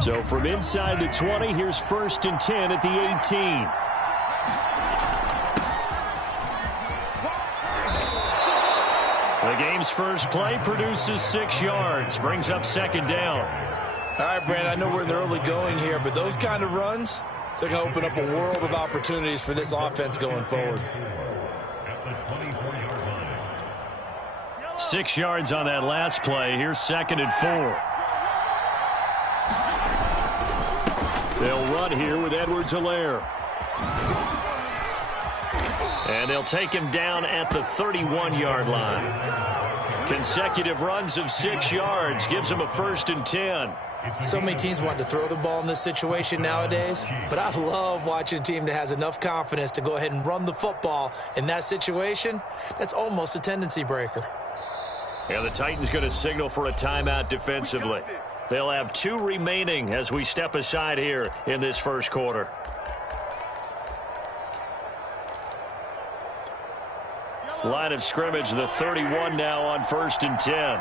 So from inside the 20, here's 1st and 10 at the 18. The game's first play produces 6 yards, brings up 2nd down. All right, Brandon, I know we're in the early going here, but those kind of runs, they're going to open up a world of opportunities for this offense going forward. 6 yards on that last play. Here's 2nd and 4. They'll run here with Edwards-Helaire. And they'll take him down at the 31-yard line. Consecutive runs of 6 yards gives him a 1st and 10. So many teams want to throw the ball in this situation nowadays, but I love watching a team that has enough confidence to go ahead and run the football in that situation. That's almost a tendency breaker. Yeah, the Titans going to signal for a timeout defensively. They'll have 2 remaining as we step aside here in this first quarter. Line of scrimmage, the 31 now on 1st and 10.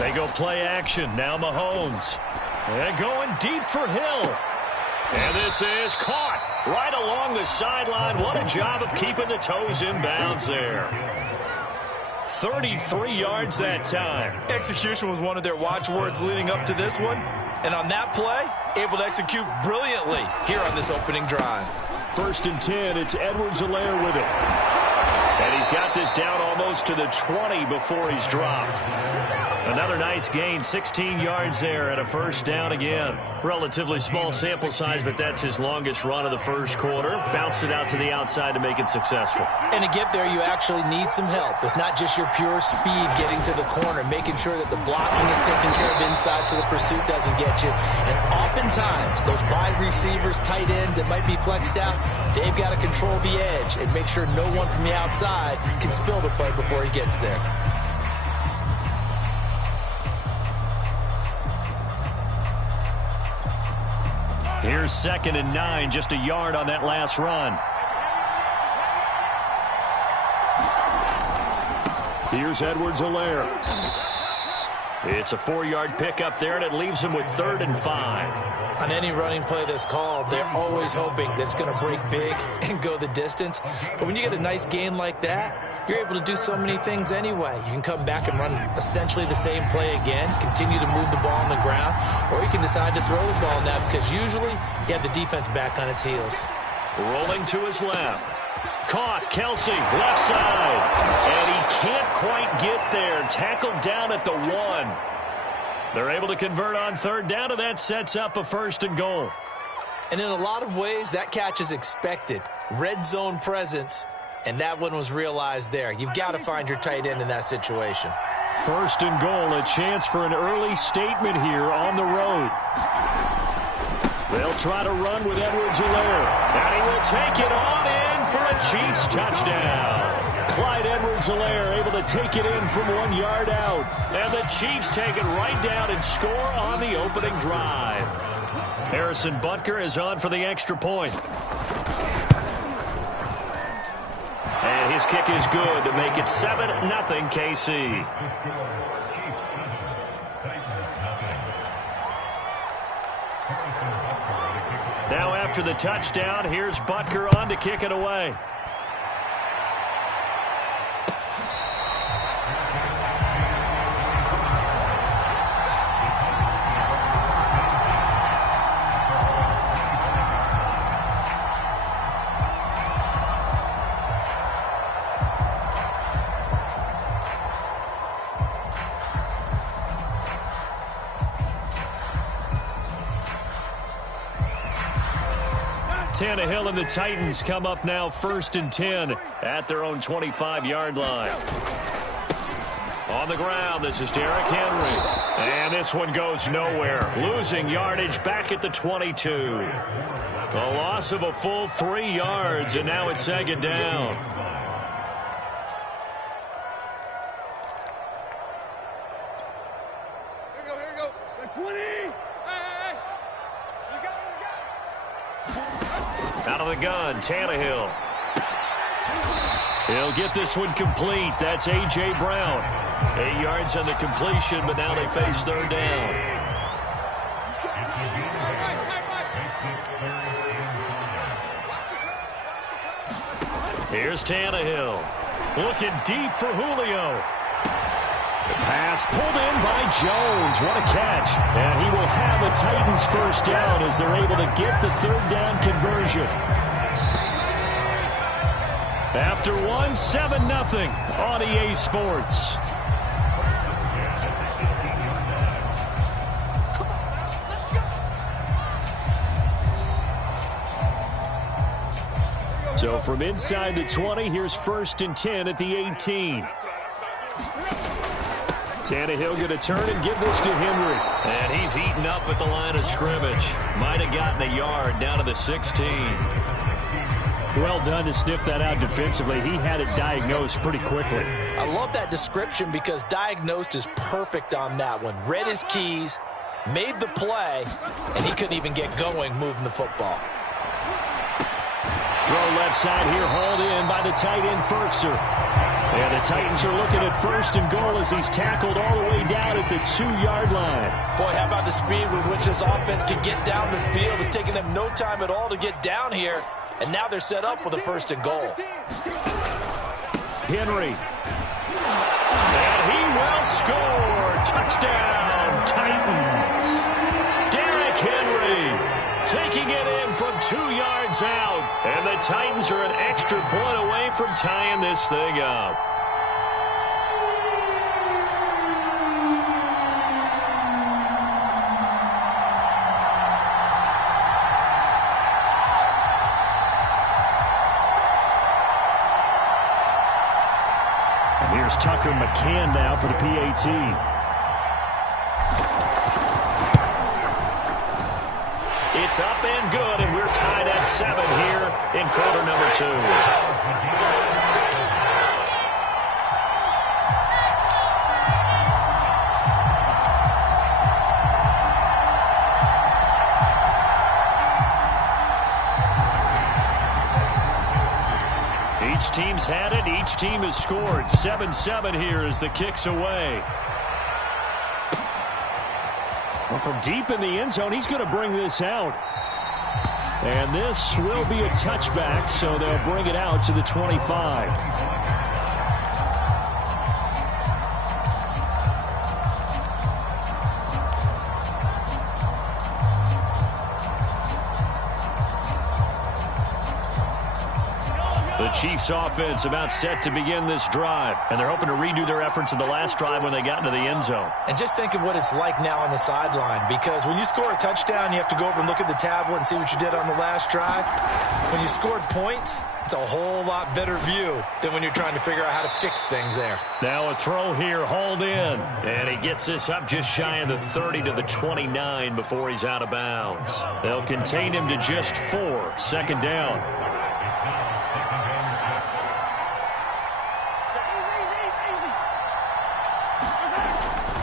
They go play action. Now Mahomes. And going deep for Hill. And this is caught right along the sideline. What a job of keeping the toes in bounds there. 33 yards that time. Execution was one of their watchwords leading up to this one. And on that play, able to execute brilliantly here on this opening drive. 1st and 10, it's Edwards-Helaire with it. And he's got this down almost to the 20 before he's dropped. Another nice gain, 16 yards there and a 1st down again. Relatively small sample size, but that's his longest run of the first quarter. Bounced it out to the outside to make it successful. And to get there, you actually need some help. It's not just your pure speed getting to the corner, making sure that the blocking is taken care of inside so the pursuit doesn't get you. And oftentimes, those wide receivers, tight ends that might be flexed out, they've got to control the edge and make sure no one from the outside can spill the play before he gets there. Here's 2nd and 9, just a yard on that last run. Here's Edwards-Helaire. It's a 4-yard pickup there, and it leaves him with 3rd and 5. On any running play that's called, they're always hoping that it's going to break big and go the distance. But when you get a nice gain like that, you're able to do so many things anyway. You can come back and run essentially the same play again, continue to move the ball on the ground, or you can decide to throw the ball now because usually you have the defense back on its heels. Rolling to his left. Caught, Kelsey, left side. And he can't quite get there. Tackled down at the 1. They're able to convert on 3rd down, and that sets up a 1st and goal. And in a lot of ways, that catch is expected. Red zone presence, and that one was realized there. You've got to find your tight end in that situation. 1st and goal, a chance for an early statement here on the road. They'll try to run with Edwards-Helaire. And he will take it on in for a Chiefs touchdown. Clyde Edwards-Helaire able to take it in from 1 yard out. And the Chiefs take it right down and score on the opening drive. Harrison Butker is on for the extra point. And his kick is good to make it 7-0 KC. Now after the touchdown, here's Butker on to kick it away. Tannehill and the Titans come up now 1st and 10 at their own 25-yard line. On the ground, this is Derrick Henry. And this one goes nowhere. Losing yardage back at the 22. A loss of a full 3 yards, and now it's 2nd down. Out of the gun, Tannehill. He'll get this one complete. That's A.J. Brown. 8 yards on the completion, but now they face third down. Here's Tannehill. Looking deep for Julio. The pass pulled in by Jones. What a catch. And he will have the Titans first down as they're able to get the third down conversion. After 7-0 on EA Sports. So from inside the 20, here's 1st and 10 at the 18. Tannehill going to turn and give this to Henry. And he's eaten up at the line of scrimmage. Might have gotten a yard down to the 16. Well done to sniff that out defensively. He had it diagnosed pretty quickly. I love that description because diagnosed is perfect on that one. Read his keys, made the play, and he couldn't even get going moving the football. Throw left side here, hauled in by the tight end, Ferkser. And the Titans are looking at 1st and goal as he's tackled all the way down at the 2-yard line. Boy, how about the speed with which this offense can get down the field? It's taken them no time at all to get down here, and now they're set up with a 1st and goal. Henry. And he will score. Touchdown, Titans. Derrick Henry taking it in from 2 yards out. And the Titans are an extra point away from tying this thing up. And here's Tucker McCann now for the PAT. It's up and good, and we're tied at 7 here in quarter number 2. Each team's had it. Each team has scored. 7-7 here as the kick's away. Well, from deep in the end zone, he's going to bring this out. And this will be a touchback, so they'll bring it out to the 25. The Chiefs offense about set to begin this drive, and they're hoping to redo their efforts in the last drive when they got into the end zone. And just think of what it's like now on the sideline, because when you score a touchdown, you have to go over and look at the tablet and see what you did on the last drive. When you scored points, it's a whole lot better view than when you're trying to figure out how to fix things there. Now a throw here, hauled in, and he gets this up just shy of the 30 to the 29 before he's out of bounds. They'll contain him to just 4, second down.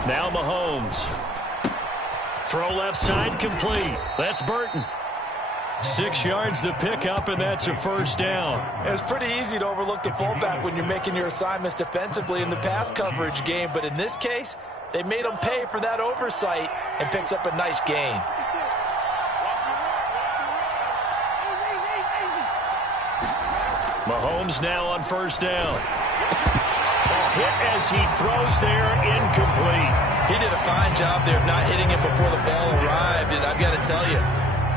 Now Mahomes. Throw left side, complete. That's Burton. 6 yards the pickup, and that's a first down. It's pretty easy to overlook the fullback when you're making your assignments defensively in the pass coverage game, but in this case, they made him pay for that oversight and picks up a nice gain. Mahomes now on first down. Hit as he throws there, incomplete. He did a fine job there of not hitting it before the ball arrived, and I've got to tell you,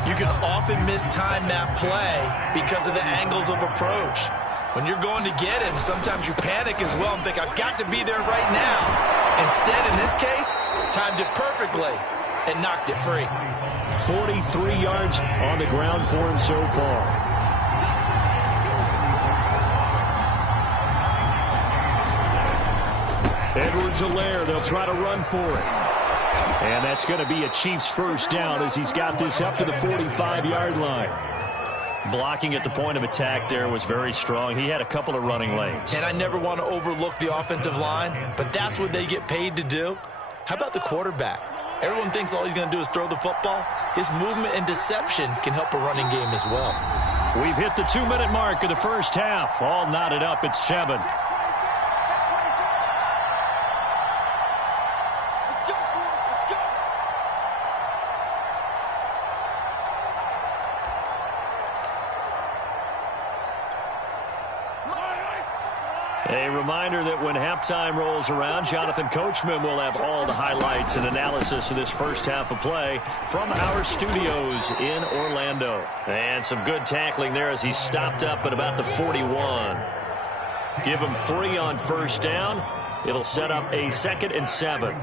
you can often mistime that play because of the angles of approach. When you're going to get him, sometimes you panic as well and think, I've got to be there right now. Instead, in this case, timed it perfectly and knocked it free. 43 yards on the ground for him so far. Edwards-Helaire, they'll try to run for it. And that's going to be a Chiefs first down as he's got this up to the 45-yard line. Blocking at the point of attack there was very strong. He had a couple of running lanes. And I never want to overlook the offensive line, but that's what they get paid to do. How about the quarterback? Everyone thinks all he's going to do is throw the football. His movement and deception can help a running game as well. We've hit the 2-minute mark of the first half. All knotted up at 7. reminder that when halftime rolls around, Jonathan Coachman will have all the highlights and analysis of this first half of play from our studios in Orlando. And some good tackling there as he stopped up at about the 41. Give him 3 on first down. It'll set up a 2nd and 7.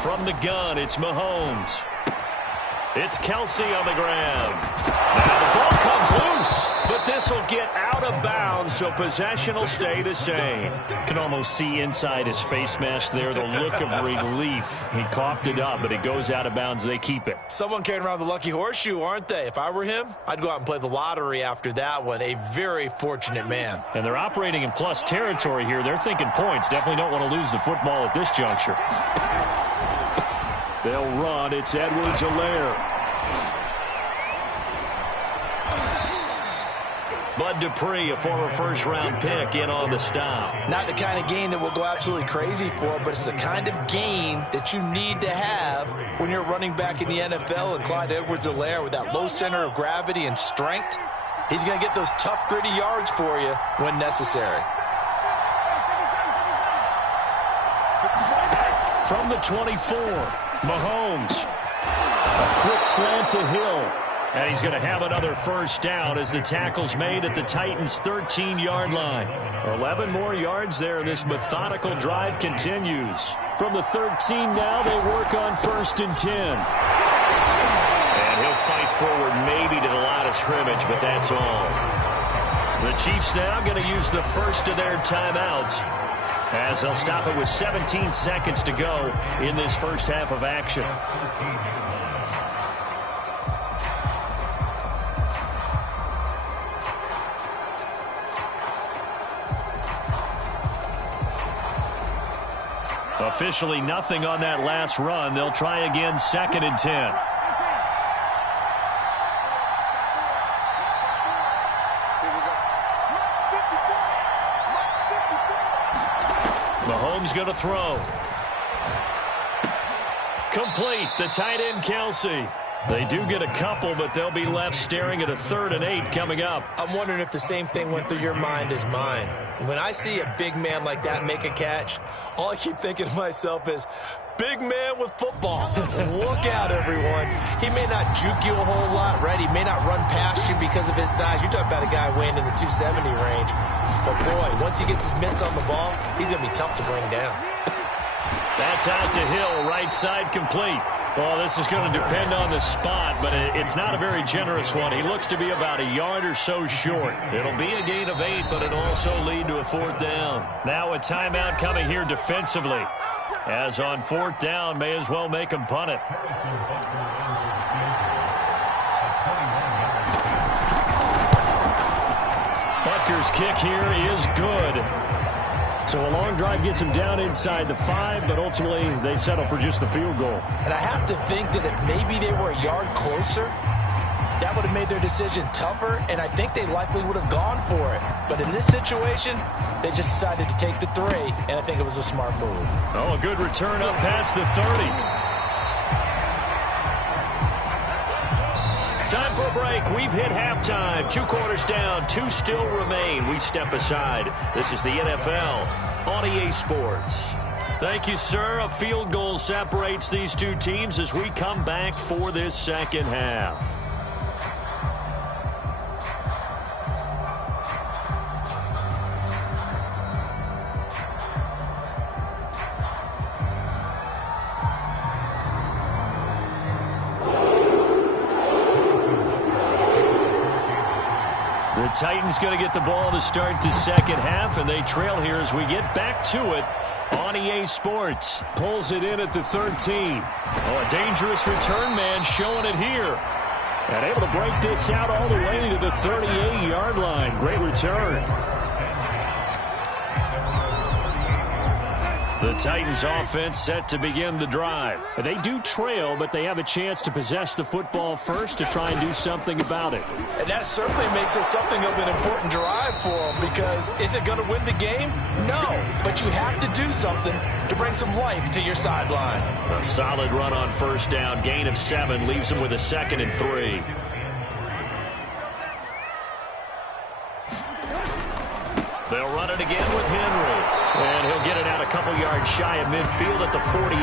From the gun, it's Mahomes. It's Kelsey on the ground. Now the ball comes loose, but this will get out of bounds, so possession will stay the same. Can almost see inside his face mask there the look of relief. He coughed it up, but it goes out of bounds. They keep it. Someone carrying around the lucky horseshoe, aren't they? If I were him, I'd go out and play the lottery after that one. A very fortunate man. And they're operating in plus territory here. They're thinking points. Definitely don't want to lose the football at this juncture. They'll run. It's Edwards-Helaire. Bud Dupree, a former first-round pick, in on the stop. Not the kind of gain that we'll go absolutely crazy for, but it's the kind of gain that you need to have when you're running back in the NFL. And Clyde Edwards-Helaire, with that low center of gravity and strength, he's going to get those tough, gritty yards for you when necessary. From the 24, Mahomes. A quick slant to Hill. And he's going to have another first down as the tackle's made at the Titans' 13-yard line. 11 more yards there. This methodical drive continues. From the 13 now, they work on 1st and 10. And he'll fight forward maybe to the line of scrimmage, but that's all. The Chiefs now going to use the first of their timeouts, as they'll stop it with 17 seconds to go in this first half of action. Officially nothing on that last run. They'll try again, 2nd and 10. Mahomes going to throw. Complete. The tight end, Kelsey. They do get a couple, but they'll be left staring at a 3rd and 8 coming up. I'm wondering if the same thing went through your mind as mine. When I see a big man like that make a catch, all I keep thinking to myself is, big man with football. Look out, everyone. He may not juke you a whole lot, right? He may not run past you because of his size. You're talking about a guy weighing in the 270 range. But, boy, once he gets his mitts on the ball, he's going to be tough to bring down. That's out to Hill, right side complete. Well, this is going to depend on the spot, but it's not a very generous one. He looks to be about a yard or so short. It'll be a gain of 8, but it'll also lead to a 4th down. Now a timeout coming here defensively. As on 4th down, may as well make him punt it. Butker's kick here is good. So a long drive gets him down inside the 5, but ultimately they settle for just the field goal. And I have to think that if maybe they were a yard closer, that would have made their decision tougher, and I think they likely would have gone for it. But in this situation, they just decided to take the 3, and I think it was a smart move. Oh, a good return up past the 30. Time for a break. We've hit halftime. 2 quarters down. 2 still remain. We step aside. This is the NFL on EA Sports. Thank you, sir. A field goal separates these two teams as we come back for this second half. The Titans going to get the ball to start the second half, and they trail here as we get back to it on EA Sports. Pulls it in at the 13. Oh, a dangerous return man showing it here. And able to break this out all the way to the 38-yard line. Great return. The Titans offense set to begin the drive. They do trail, but they have a chance to possess the football first to try and do something about it. And that certainly makes it something of an important drive for them, because is it going to win the game? No, but you have to do something to bring some life to your sideline. A solid run on first down, gain of 7, leaves them with a 2nd and 3. They'll run it again with Henry. And he'll get it out a couple yards shy of midfield at the 48.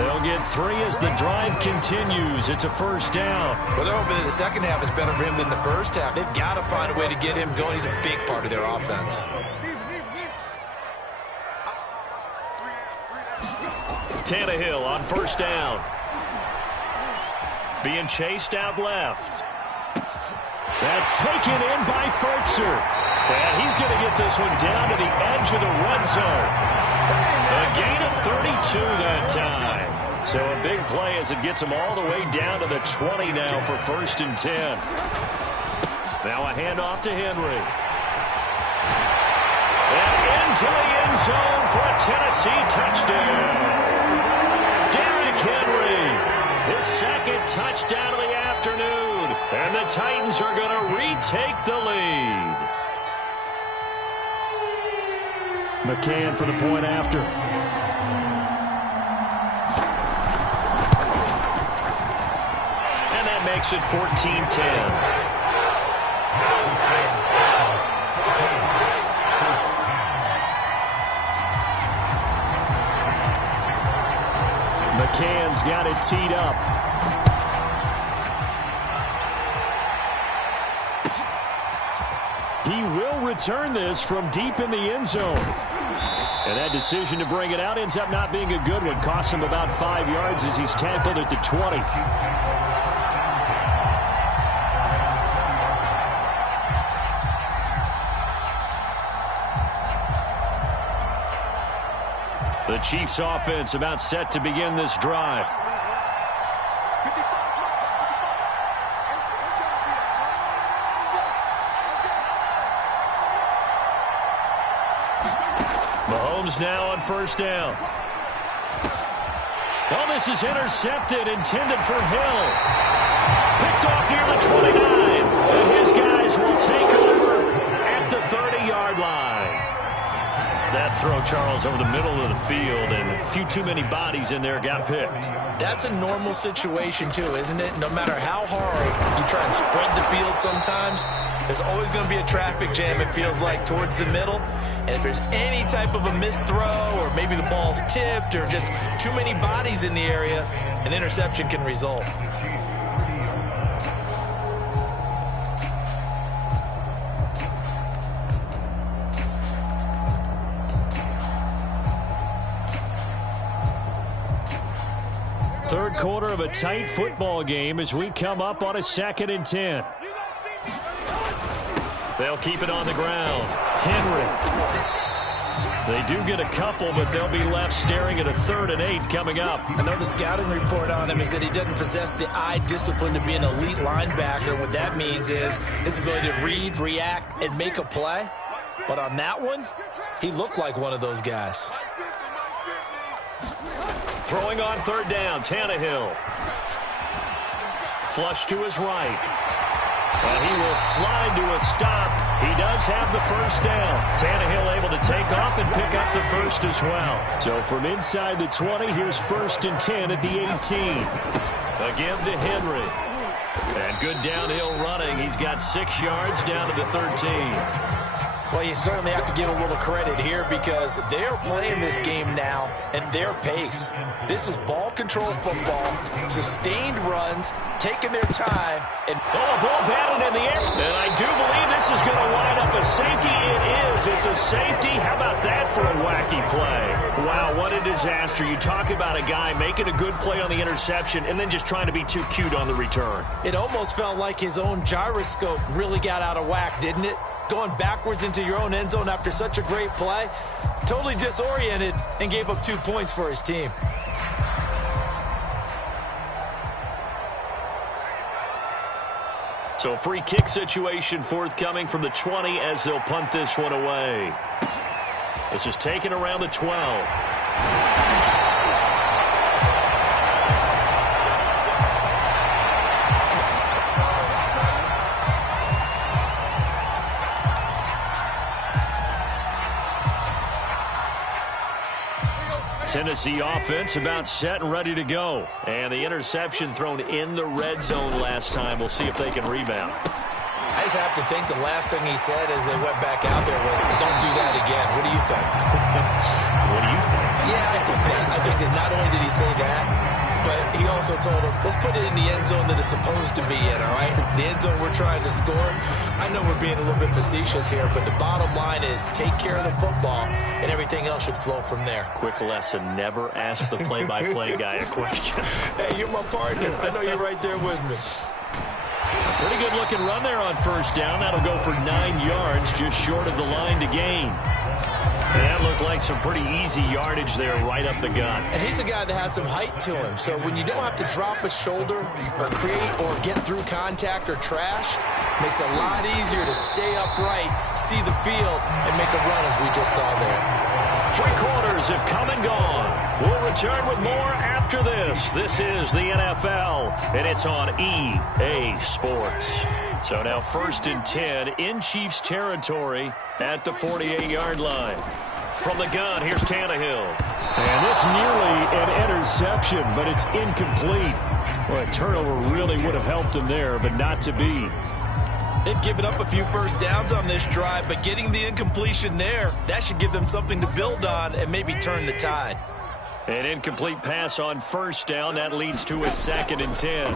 They'll get 3 as the drive continues. It's a first down. Well, they're hoping that the second half is better for him than the first half. They've got to find a way to get him going. He's a big part of their offense. Tannehill on first down. Being chased out left. That's taken in by Fertzer. And he's going to get this one down to the edge of the red zone. A gain of 32 that time. So a big play as it gets him all the way down to the 20 now for 1st and 10. Now a handoff to Henry. And into the end zone for a Tennessee touchdown. Derrick Henry, his 2nd touchdown of the afternoon. And the Titans are going to retake the lead. McCann for the point after. And that makes it 14-10. McCann's got it teed up. He will return this from deep in the end zone. And that decision to bring it out ends up not being a good one. Costs him about 5 yards as he's tackled at the 20. The Chiefs offense about set to begin this drive. Mahomes now on first down. Oh, this is intercepted, intended for Hill. Picked off near the 29. And his guys will take over at the 30-yard line. That throw, Charles, over the middle of the field, and a few too many bodies in there got picked. That's a normal situation, too, isn't it? No matter how hard you try and spread the field sometimes, there's always going to be a traffic jam, it feels like, towards the middle. And if there's any type of a missed throw, or maybe the ball's tipped, or just too many bodies in the area, an interception can result. Third quarter of a tight football game as we come up on a 2nd and 10. They'll keep it on the ground. Henry. They do get a couple, but they'll be left staring at a 3rd and 8 coming up. I know the scouting report on him is that he doesn't possess the eye discipline to be an elite linebacker. What that means is his ability to read, react, and make a play. But on that one, he looked like one of those guys. Throwing on 3rd down, Tannehill. Flush to his right. And he will slide to a stop. He does have the first down. Tannehill able to take off and pick up the first as well. So from inside the 20, here's 1st and 10 at the 18. Again to Henry. And good downhill running. He's got 6 yards down to the 13. Well, you certainly have to give a little credit here because they're playing this game now at their pace. This is ball control football, sustained runs, taking their time. And a ball batted in the air. And I do believe this is going to wind up a safety. It is. It's a safety. How about that for a wacky play? Wow, what a disaster. You talk about a guy making a good play on the interception and then just trying to be too cute on the return. It almost felt like his own gyroscope really got out of whack, didn't it? Going backwards into your own end zone after such a great play. Totally disoriented and gave up 2 points for his team. So a free kick situation forthcoming from the 20 as they'll punt this one away. This is taken around the 12. Tennessee offense about set and ready to go. And the interception thrown in the red zone last time. We'll see if they can rebound. I just have to think the last thing he said as they went back out there was, don't do that again. What do you think? What do you think? Yeah, I think that. I think that not only did he say that, but he also told him, let's put it in the end zone that it's supposed to be in, all right? The end zone we're trying to score. I know we're being a little bit facetious here, but the bottom line is take care of the football, and everything else should flow from there. Quick lesson, never ask the play-by-play guy a question. Hey, you're my partner. I know you're right there with me. Pretty good looking run there on first down. That'll go for 9 yards, just short of the line to gain. And that looked like some pretty easy yardage there right up the gut. And he's a guy that has some height to him. So when you don't have to drop a shoulder or create or get through contact or trash, makes it a lot easier to stay upright, see the field, and make a run as we just saw there. 3 quarters have come and gone. We'll return with more after this. This is the NFL, and it's on EA Sports. So now 1st and 10 in Chiefs territory at the 48-yard line. From the gun, here's Tannehill. And this nearly an interception, but it's incomplete. Well, a turnover really would have helped him there, but not to be. They've given up a few first downs on this drive, but getting the incompletion there, that should give them something to build on and maybe turn the tide. An incomplete pass on first down. That leads to a 2nd and 10.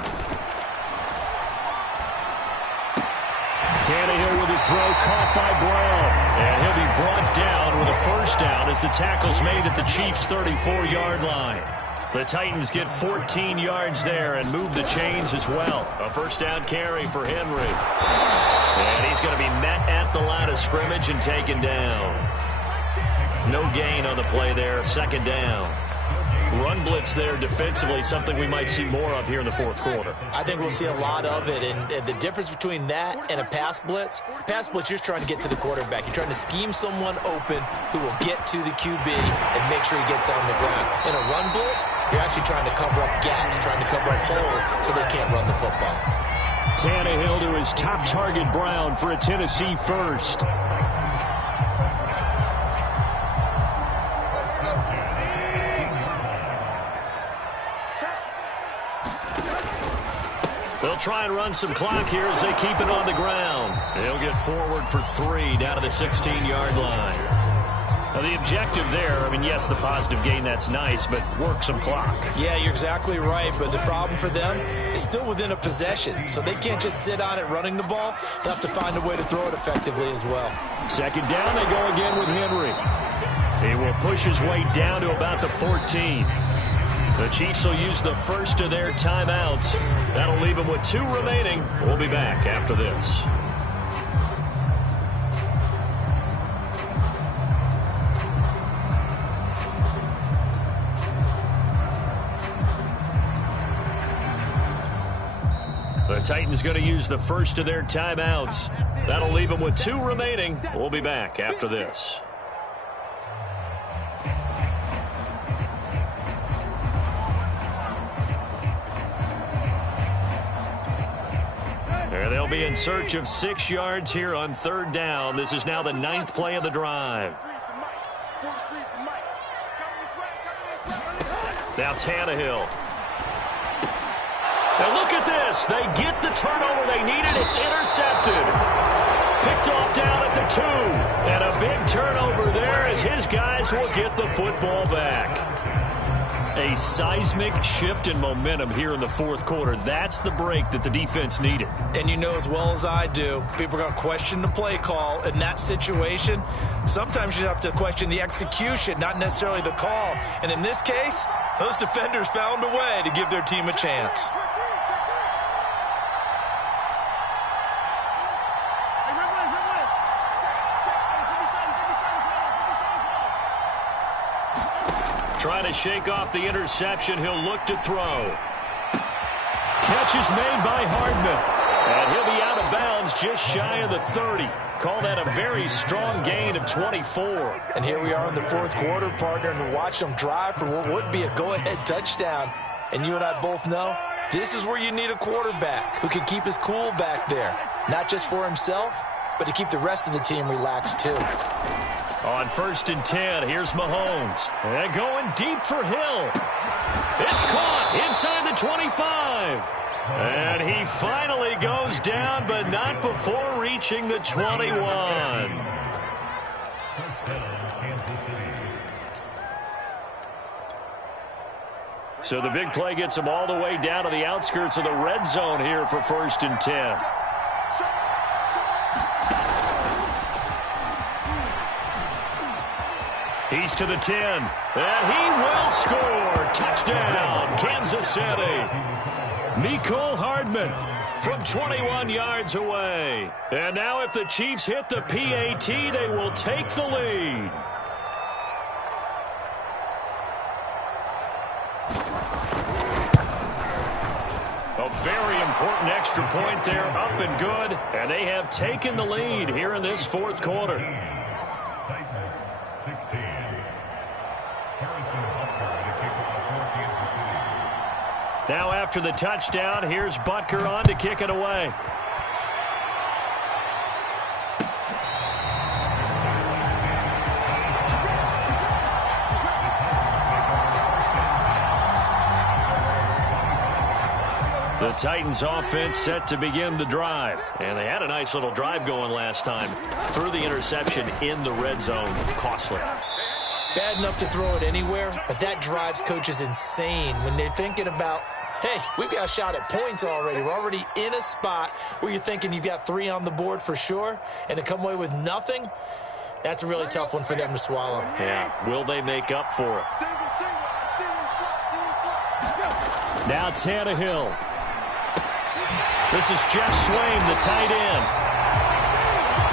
Tannehill with a throw caught by Brown. And he'll be brought down with a first down as the tackle's made at the Chiefs' 34-yard line. The Titans get 14 yards there and move the chains as well. A first down carry for Henry. And he's going to be met at the line of scrimmage and taken down. No gain on the play there. 2nd down. Run blitz there defensively, something we might see more of here in the 4th quarter. I think we'll see a lot of it, and the difference between that and a pass blitz, you're just trying to get to the quarterback. You're trying to scheme someone open who will get to the QB and make sure he gets on the ground. In a run blitz, you're actually trying to cover up gaps, trying to cover up holes so they can't run the football. Tannehill to his top target, Brown, for a Tennessee first. They'll try and run some clock here as they keep it on the ground. They'll get forward for 3 down to the 16-yard line. Now the objective there, I mean, yes, the positive gain, that's nice, but work some clock. Yeah, you're exactly right, but the problem for them is still within a possession, so they can't just sit on it running the ball. They'll have to find a way to throw it effectively as well. 2nd down, they go again with Henry. He will push his way down to about the 14. The Chiefs will use the first of their timeouts. That'll leave them with 2 remaining. We'll be back after this. The Titans going to use the first of their timeouts. That'll leave them with 2 remaining. We'll be back after this. They'll be in search of 6 yards here on 3rd down. This is now the 9th play of the drive. Now Tannehill. And look at this. They get the turnover they needed. It's intercepted. Picked off down at the 2. And a big turnover there as his guys will get the football back. A seismic shift in momentum here in the 4th quarter. That's the break that the defense needed. And you know as well as I do, people are going to question the play call in that situation. Sometimes you have to question the execution, not necessarily the call. And in this case, those defenders found a way to give their team a chance. Trying to shake off the interception. He'll look to throw. Catch is made by Hardman. And he'll be out of bounds just shy of the 30. Call that a very strong gain of 24. And here we are in the fourth quarter, partner, and watch them drive for what would be a go-ahead touchdown. And you and I both know this is where you need a quarterback who can keep his cool back there, not just for himself, but to keep the rest of the team relaxed too. On 1st and 10, here's Mahomes. And going deep for Hill. It's caught inside the 25. And he finally goes down, but not before reaching the 21. So the big play gets him all the way down to the outskirts of the red zone here for 1st and 10. He's to the 10, and he will score. Touchdown, Kansas City. Mecole Hardman from 21 yards away. And now if the Chiefs hit the PAT, they will take the lead. A very important extra point there, up and good. And they have taken the lead here in this fourth quarter. Now after the touchdown, here's Butker on to kick it away. The Titans offense set to begin the drive. And they had a nice little drive going last time. Threw the interception in the red zone. Costly. Bad enough to throw it anywhere, but that drives coaches insane when they're thinking about, hey, we've got a shot at points already. We're already in a spot where you're thinking you've got 3 on the board for sure, and to come away with nothing, that's a really tough one for them to swallow. Yeah, will they make up for it? Now Tannehill. This is Jeff Swain, the tight end.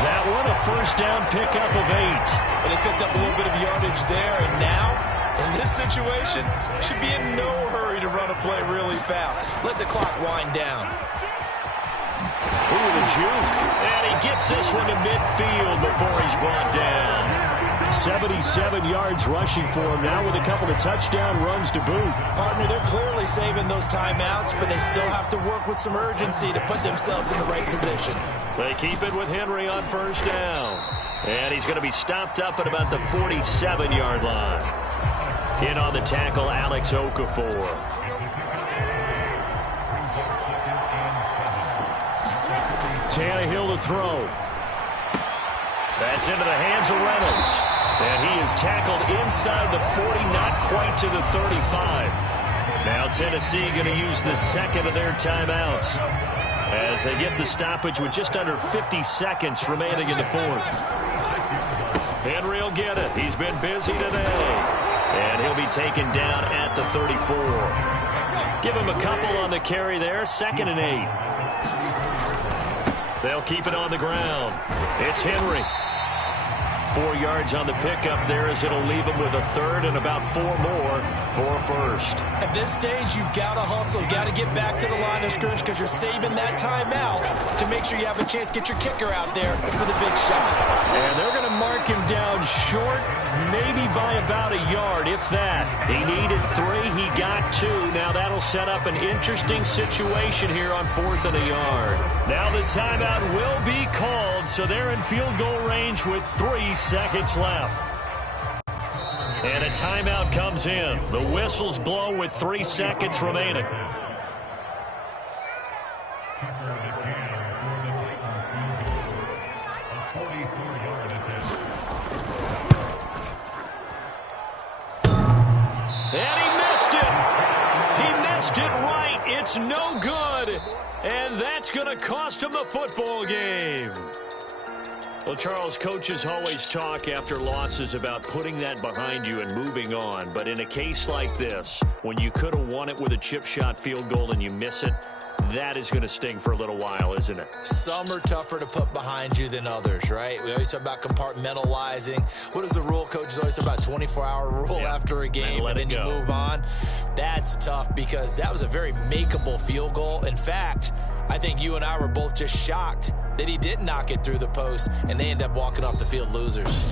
That one a first down pickup of 8. But they picked up a little bit of yardage there, and now, in this situation, should be in no hurry to run a play really fast. Let the clock wind down. Ooh, the juke. And he gets this one to midfield before he's brought down. 77 yards rushing for him now with a couple of touchdown runs to boot. Partner, they're clearly saving those timeouts, but they still have to work with some urgency to put themselves in the right position. They keep it with Henry on first down. And he's going to be stopped up at about the 47-yard line. In on the tackle, Alex Okafor. Tannehill to throw. That's into the hands of Reynolds. And he is tackled inside the 40, not quite to the 35. Now Tennessee going to use the second of their timeouts as they get the stoppage with just under 50 seconds remaining in the fourth. Henry will get it. He's been busy today. And he'll be taken down at the 34. Give him a couple on the carry there. 2nd and 8. They'll keep it on the ground. It's Henry. 4 yards on the pickup there as it'll leave him with a third and about 4 more for first. At this stage, you've got to hustle. Got to get back to the line of scrimmage because you're saving that timeout to make sure you have a chance to get your kicker out there for the big shot. And they're going to mark him down short, maybe by about a yard, if that. He needed 3. He got 2. Now that'll set up an interesting situation here on 4th and a yard. Now the timeout will be called, so they're in field goal range with 3 seconds left. And a timeout comes in. The whistles blow with 3 seconds remaining. And he missed it. He missed it right. It's no good. And that's going to cost him the football game. Well, Charles, coaches always talk after losses about putting that behind you and moving on. But in a case like this, when you could have won it with a chip shot field goal and you miss it, that is going to sting for a little while, isn't it? Some are tougher to put behind you than others, right? We always talk about compartmentalizing. What is the rule? Coaches always talk about 24-hour rule after a game, and then you move on. That's tough because that was a very makeable field goal. In fact, I think you and I were both just shocked that he didn't knock it through the post, and they end up walking off the field losers.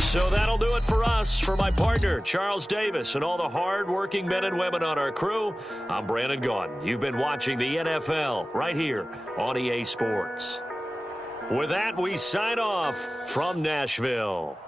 So that'll do it for us. For my partner, Charles Davis, and all the hard-working men and women on our crew, I'm Brandon Gaudin. You've been watching the NFL right here on EA Sports. With that, we sign off from Nashville.